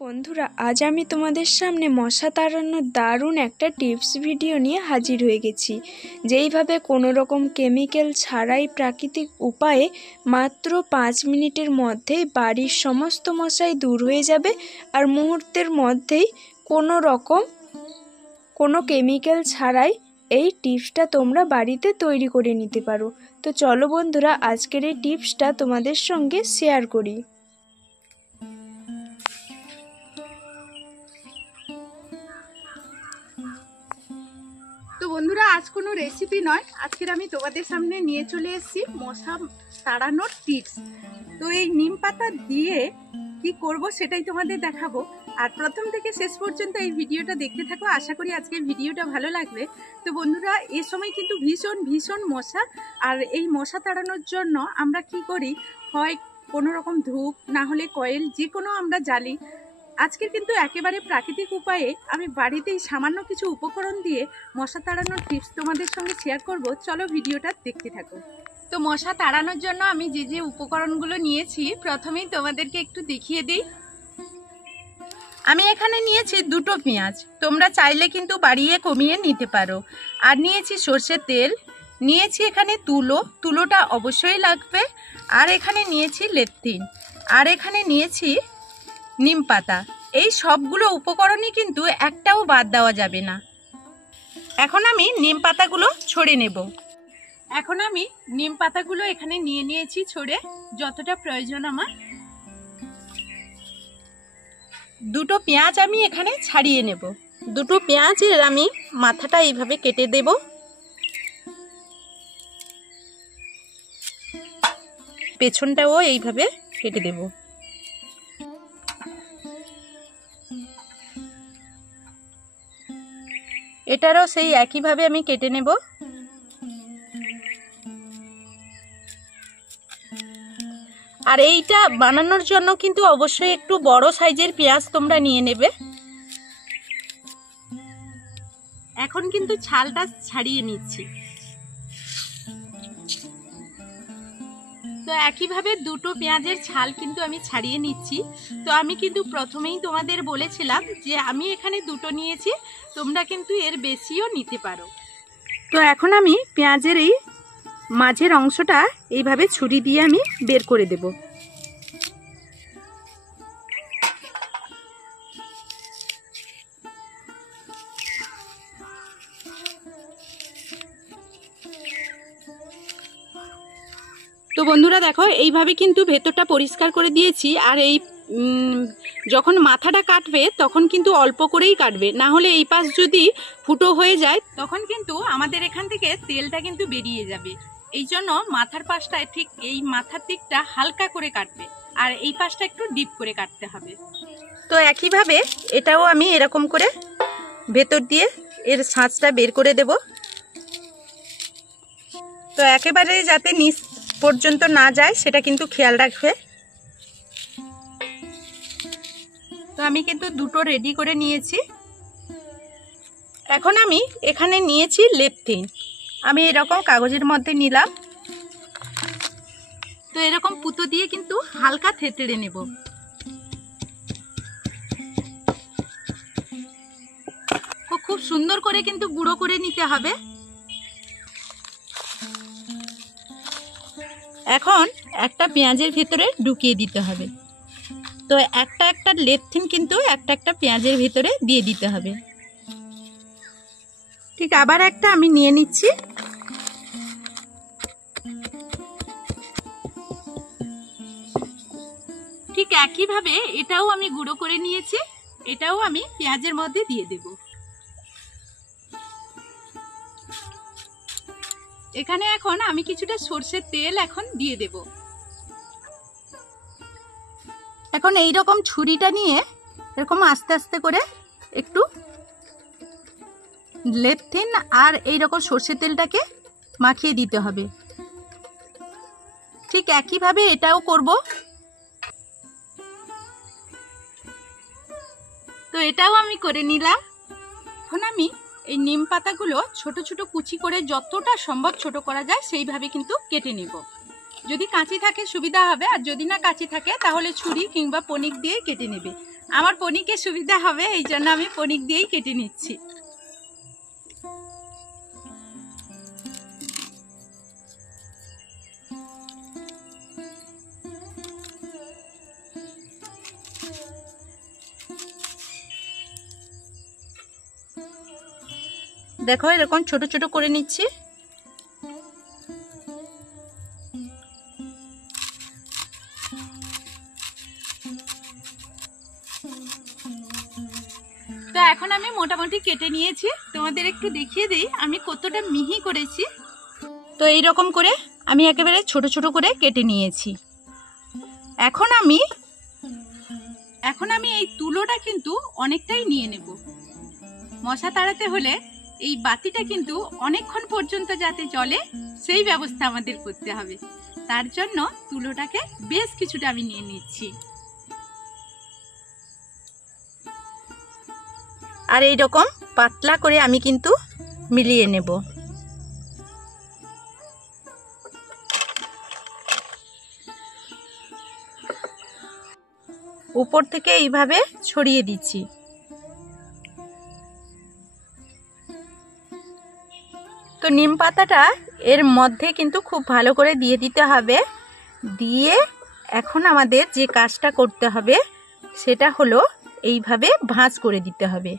বন্ধুরা, আজ আমি তোমাদের সামনে মশা তাড়ানোর দারুণ একটা টিপস ভিডিও নিয়ে হাজির হয়ে গেছি। যেইভাবে কোনো রকম কেমিক্যাল ছাড়াই প্রাকৃতিক উপায়ে মাত্র 5 মিনিটের মধ্যেই বাড়ির সমস্ত মশাই দূর হয়ে যাবে, আর মুহূর্তের মধ্যেই কোনো কেমিক্যাল ছাড়াই এই টিপসটা তোমরা বাড়িতে তৈরি করে নিতে পারো। তো চলো বন্ধুরা, আজকের এই টিপসটা তোমাদের সঙ্গে শেয়ার করি। তো বন্ধুরা, আজ কোনো রেসিপি নয়, আজকের আমি তোমাদের সামনে নিয়ে চলে এসেছি মশা তাড়ানোর টিপস। তো এই নিম পাতা দিয়ে কি করব সেটাই তোমাদের দেখাবো, আর প্রথম থেকে শেষ পর্যন্ত এই ভিডিওটা দেখতে থাকো। আশা করি আজকের ভিডিওটা ভালো লাগবে। তো বন্ধুরা, এই সময় কিন্তু ভীষণ ভীষণ মশা, আর এই মশা তাড়ানোর জন্য আমরা কি করি, হয় কোনো রকম ধূপ, না হলে কয়েল, যে কোনো আমরা জ্বালি। আজকের কিন্তু একেবারে প্রাকৃতিক উপায়ে আমি বাড়িতেই সামান্য কিছু উপকরণ দিয়ে মশা তাড়ানোর টিপস তোমাদের সঙ্গে শেয়ার করব। চলো ভিডিওটা দেখতে থাকো। তো মশা তাড়ানোর জন্য আমি যে যে উপকরণগুলো নিয়েছি প্রথমেই তোমাদেরকে একটু দেখিয়ে দিই। আমি এখানে নিয়েছি 2টো পেঁয়াজ, তোমরা চাইলে কিন্তু বাড়িয়ে কমিয়ে নিতে পারো। আর নিয়েছি সর্ষের তেল, নিয়েছি এখানে তুলোটা অবশ্যই লাগবে, আর এখানে নিয়েছি লেপথিন, আর এখানে নিয়েছি নিম পাতা। এই সবগুলো উপকরণই কিন্তু একটাও বাদ দেওয়া যাবে না। এখন আমি নিম পাতাগুলো ছড়ে নেব। এখন আমি নিম পাতাগুলো এখানে নিয়ে নিয়েছি ছড়ে, যতটা প্রয়োজন আমার। 2টো পেঁয়াজ আমি এখানে ছাড়িয়ে নেব। 2টো পেঁয়াজের আমি মাথাটা এইভাবে কেটে দেব। পেছনটাও এইভাবে কেটে দেব। এটারও সেই একইভাবে আমি কেটে নেব। আর এইটা বানানোর জন্য কিন্তু অবশ্যই একটু বড় সাইজের পেঁয়াজ তোমরা নিয়ে নেবে। এখন কিন্তু ছালটা ছাড়িয়ে নিচ্ছি। তো একইভাবে 2টো পেঁয়াজের ছাল কিন্তু আমি ছাড়িয়ে নিচ্ছি। তো আমি কিন্তু প্রথমেই তোমাদের বলেছিলাম যে আমি এখানে 2টো নিয়েছি, তোমরা কিন্তু এর বেশিও নিতে পারো। তো এখন আমি পেঁয়াজের এই মাঝের অংশটা এইভাবে ছুরি দিয়ে আমি বের করে দেব। তো বন্ধুরা দেখো, এইভাবে কিন্তু ভেতরটা পরিষ্কার করে দিয়েছি। আর এই যখন মাথাটা কাটবে তখন কিন্তু অল্প করেই কাটবে, না হলে এই পাশ যদি ফুটো হয়ে যায় তখন কিন্তু আমাদের এখান থেকে তেলটা কিন্তু বেরিয়ে যাবে। এই জন্য মাথার পাশটা ঠিক এই মাথার দিকটা হালকা করে কাটবে, আর এই পাশটা একটু ডিপ করে কাটতে হবে। তো একইভাবে এটাও আমি এরকম করে ভেতর দিয়ে এর ছাঁচটা বের করে দেব। তো একেবারে যাতে নিচ পর্যন্ত না যায় সেটা কিন্তু খেয়াল রাখবে। তো আমি কিন্তু 2টো রেডি করে নিয়েছি। এখন আমি এখানে নিয়েছি লেপথিন। আমি এরকম কাগজের মধ্যে নিলাম। তো এরকম পুতো দিয়ে কিন্তু হালকা থেতড়ে নেব। খুব সুন্দর করে কিন্তু গুঁড়ো করে নিতে হবে। এখন একটা পেঁয়াজের ভিতরে ঢুকিয়ে দিতে হবে। তো একটা একটা লেপথিন কিন্তু একটা পেঁয়াজের ভিতরে দিয়ে দিতে হবে। ঠিক আবার একটা আমি নিয়ে নিচ্ছি। ঠিক একইভাবে এটাও আমি গুঁড়ো করে নিয়েছি, এটাও আমি পেঁয়াজের মধ্যে দিয়ে দেব। এখানে এখন আমি কিছুটা সরষের তেল এখন দিয়ে দেব। এখন এইরকম ছুরিটা নিয়ে এরকম আস্তে আস্তে করে একটু লেপথিন আর এইরকম সরষের তেলটাকে মাখিয়ে দিতে হবে। ঠিক একইভাবে এটাও করব। তো এটাও আমি করে নিলাম। এখন আমি এই নিম পাতাগুলো ছোট ছোট কুচি করে যতটা সম্ভব ছোট করা যায় সেইভাবে কিন্তু কেটে নিব। যদি কাঁচি থাকে সুবিধা হবে, আর যদি না কাঁচি থাকে তাহলে ছুরি কিংবা পনিক দিয়ে কেটে নেবে। আমার পনিকে সুবিধা হবে, এই জন্য আমি পনিক দিয়েই কেটে নিচ্ছি। দেখো এরকম ছোট ছোট করে নিচ্ছি। তো এখন আমি মোটামুটি কেটে নিয়েছি, তোমাদের একটু দেখিয়ে দিই আমি কতটা মিহি করেছি। তো এই রকম করে আমি একেবারে ছোট ছোট করে কেটে নিয়েছি। এখন আমি এই তুলোটা কিন্তু অনেকটাই নিয়ে নেব। মশা তাড়াতে হলে এই বাতিটা কিন্তু অনেকক্ষণ পর্যন্ত যাতে জ্বলে সেই ব্যবস্থা আমাদের করতে হবে। তার জন্য তুলোটাকে বেশ কিছুটা আমি নিয়ে নিচ্ছি। আর এই রকম পাতলা করে আমি কিন্তু মিলিয়ে নেব। উপর থেকে এইভাবে ছড়িয়ে দিচ্ছি। তো নিম পাতাটা এর মধ্যে কিন্তু খুব ভালো করে দিয়ে দিতে হবে। দিয়ে এখন আমাদের যে কাজটা করতে হবে সেটা হলো এইভাবে ভাঁজ করে দিতে হবে।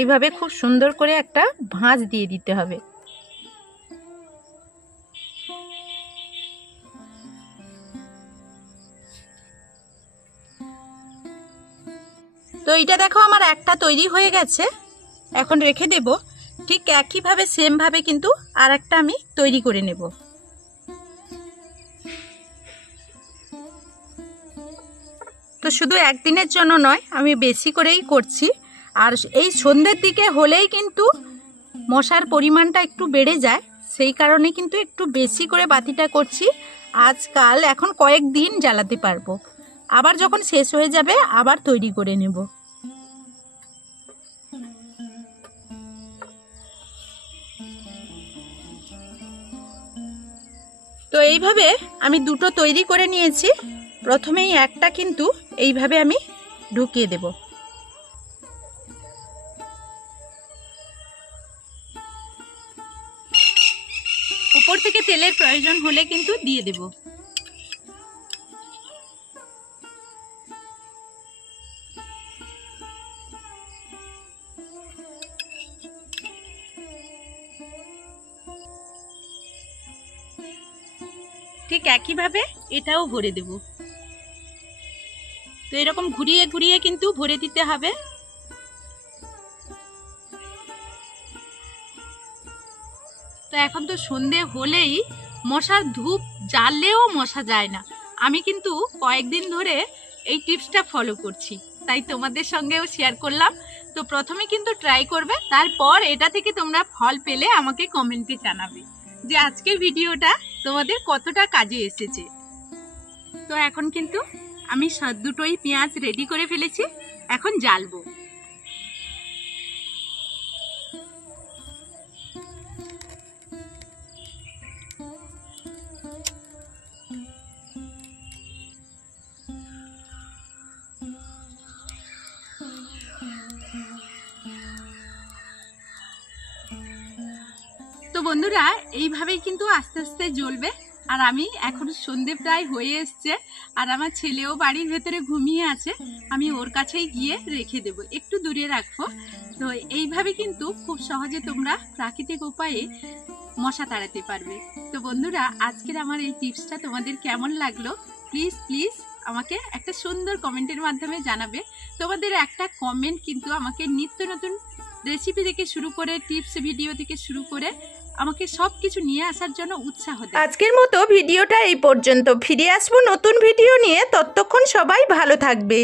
এইভাবে খুব সুন্দর করে একটা ভাঁজ দিয়ে দিতে হবে। তো এইটা দেখো আমার একটা তৈরি হয়ে গেছে, এখন রেখে দেব। ঠিক একইভাবে সেম ভাবে কিন্তু আর একটা আমি তৈরি করে নেব। তো শুধু একদিনের জন্য নয়, আমি বেশি করেই করছি। আর এই সন্ধ্যের দিকে হলেই কিন্তু মশার পরিমাণটা একটু বেড়ে যায়, সেই কারণে কিন্তু একটু বেশি করে বাতিটা করছি। আজকাল এখন কয়েকদিন জ্বালাতে পারবো, আবার যখন শেষ হয়ে যাবে আবার তৈরি করে নেব। তো এইভাবে আমি দুটো তৈরি করে নিয়েছি। প্রথমেই একটা কিন্তু এইভাবে আমি ঢুকিয়ে দেব। উপর থেকে তেলের প্রয়োজন হলে কিন্তু দিয়ে দেব। ঠিক একইভাবে এটাও ভরে দেব। তো এরকম ঘুরিয়ে ঘুরিয়ে কিন্তু ভরে দিতে হবে। তো এখন তো সন্ধে হলেই মশার ধূপ জ্বাললেও মশা যায় না। আমি কিন্তু কয়েকদিন ধরে এই টিপসটা ফলো করছি, তাই তোমাদের সঙ্গেও শেয়ার করলাম। তো প্রথমে কিন্তু ট্রাই করবে, তারপর এটা থেকে তোমরা ফল পেলে আমাকে কমেন্টে জানাবে যে আজকের ভিডিওটা তোমাদের কতটা কাজে এসেছে। তো এখন কিন্তু আমি দুটোই পেঁয়াজ রেডি করে ফেলেছি, এখন জ্বালবো। তো বন্ধুরা এইভাবেই কিন্তু আস্তে আস্তে জ্বলবে। আর আমি এখন সন্ধে প্রায় হয়ে এসছে, আর আমার ছেলেও বাড়ির ভেতরে ঘুমিয়ে আছে, আমি ওর কাছেই গিয়ে রেখে দেব, একটু দূরে রাখবো। তো এইভাবে কিন্তু খুব সহজে তোমরা প্রাকৃতিক উপায়ে মশা তাড়াতে পারবে। তো বন্ধুরা আজকের আমার এই টিপসটা তোমাদের কেমন লাগলো প্লিজ প্লিজ আমাকে একটা সুন্দর কমেন্টের মাধ্যমে জানাবে। তোমাদের একটা কমেন্ট কিন্তু আমাকে নিত্য নতুন রেসিপি থেকে শুরু করে টিপস ভিডিও থেকে শুরু করে আমাকে সবকিছু নিয়ে আসার জন্য উৎসাহ দেয়। আজকের মতো ভিডিওটা এই পর্যন্ত, ফিরে আসবো নতুন ভিডিও নিয়ে। ততক্ষণ সবাই ভালো থাকবে।